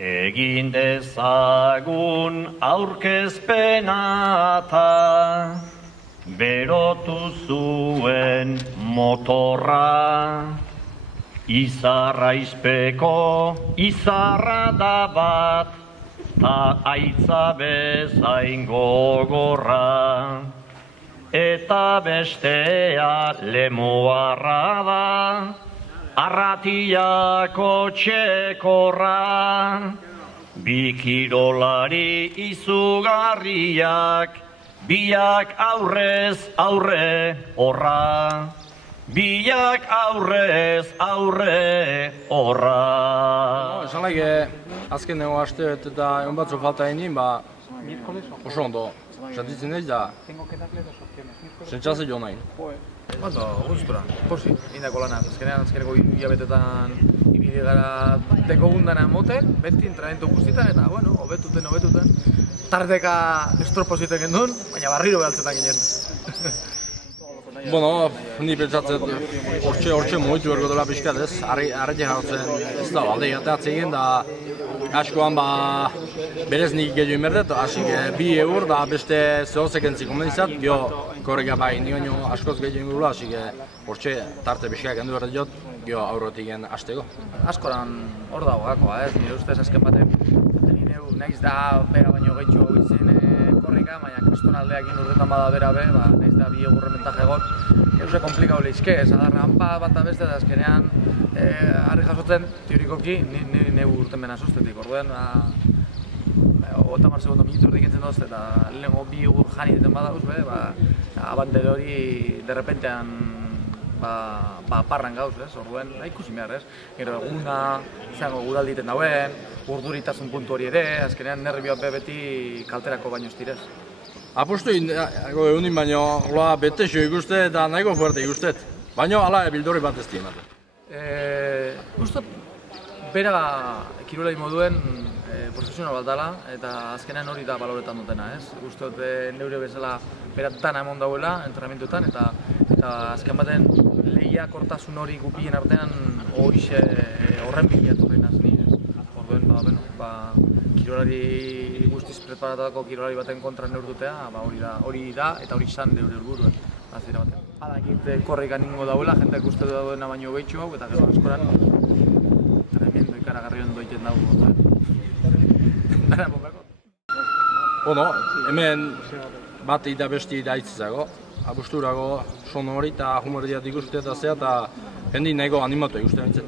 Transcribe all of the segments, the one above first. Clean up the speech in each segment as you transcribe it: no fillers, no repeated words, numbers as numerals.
Egin dezagun aurkezpena ta berotu zuen motorra. Izarra izpeko izarra da bat, ta aitza bezain gogorra. Eta bestea lemoarra da, arratiako txekorra. Bi kirolari izugarriak, biak aurrez aurre horra. Biak aurrez aurre horra. Esan laik, azken nego aste eta egon batzu falta egin, oso ondo. Sentitzen ez da, sentsazio jo nahi. Ondo, gustura, posi, indako lana. Azkeneko hilabetetan ibili gara deko gundana moten, beti entrenamentu guztietan, eta, bueno, hobetuten, tardeka estropositen gendun, baina barriro behaltzetan ginen. Bueno, ni pentsatzen hortxe mugitu berko dela pixkat ez, arretik jartzen ez da, alde jateatzen da askoan berez nik gehiago inberdet, hasi 2 eur da beste zehozek entziko mendizat, korreka bai, ni baino askoz gehiago ingurula, hasi hortxe tarte pixkak endu berdet jot, aurretik hasteko. Askoran hor dago gakoa ez, nire ustez azken baten, nahiz da bera baino gehitxo hau izen korrika, baina kristonaldeakin urtetan bada bera be, nahiz da 2 eurren bentaje egon, euse komplikau lehizke, zadarra hanpa bat da beste, da azkenean harri jasotzen, teorikoki, nire urten bena sostetik, orduen, 30 segundo minutu erdikintzen dozte, eta lehenko 2 egur jani deten badauz, abandere hori derrepentean parran gauz, orduen, ikusi behar, gero eguna, izango guraldi iten dauen, urduritasun puntu hori ere, azkenean nervioak beti kalterako baino estirez. Apostu egunin baino, bete xo ikuste eta nahiko fuerte ikustet, baino ala bildorri bat ez diemate. Gustot, bera kirolai moduen profesional bat dela, eta azkenean hori da baloretan dutena, ez? Gustot neure bezala bera dana emon dauela, entrenamentuetan, eta azken baten lehiakortasun hori gupien artean horren bilatu behinaz ni, ez? Orduen, kirolari guztiz preparatako kirolari baten kontra neurtutea, hori da eta hori izan neure helburuen, azira baten. Badakit korrika ningo dauela, jendeak uste duena baino gehitxo hau, eta gero askoran tremendo ikaragarri ondo egiten dago. Bueno, hemen bat eta besti da itzizago, abusturago son hori eta humoriat ikuste eta zea, eta jendi nahiko animatu ikuste bintzet.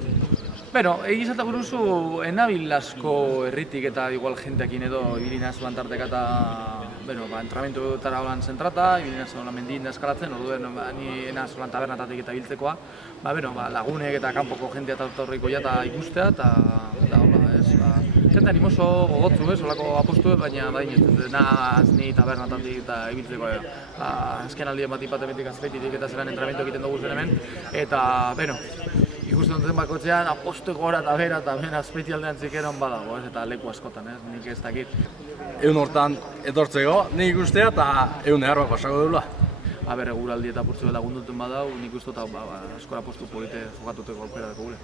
Beno, egizata buruzu, enabil asko herritik eta igual jenteakin edo ibilinaz lantarteka eta entrenamentuetara holan zentrata, ibilinaz holan mendien da eskalatzen, orduen ni enaz holan tabernatatik eta biltzekoa, lagunek eta kanpoko jentea eta horriko jata ikustea eta hola, ez, jente animoso gogotzu, ez, holako apostu, baina naz ni tabernatatik eta ibiltzeko azken aldien bat ipatemetik azpeititik eta zelan entrenamentu egiten dugu zen hemen, eta, ikusten duten bakotzean apostu gora eta bera eta hemen azpeiti aldean zikeron badago, ez, eta leku askotan, ez, nik ez dakit. Egun hortan etortzeko, nik ikustea eta egun eharba pasako dula. Guraldi eta purtsu lagunduten badau, nik uste eta askora apostu polite jokatuteko aukera deko gure.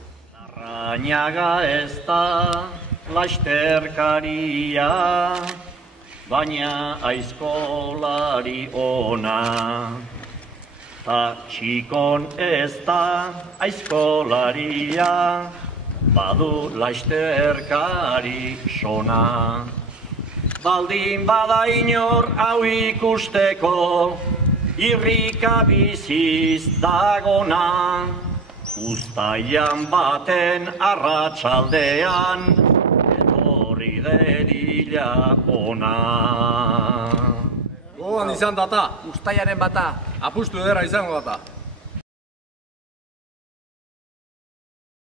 Arrainaga ez da lasterkaria, baina aizkolari ona. Ta txikon ez da aizkolaria, badu lasterkari sona. Baldin bada inor hau ikusteko, irrika biziz dagona. Uztaian baten arratsaldean, etorri derila ona. Gogoan izan data. Uztaiaren bata. Apustu ederra izango data.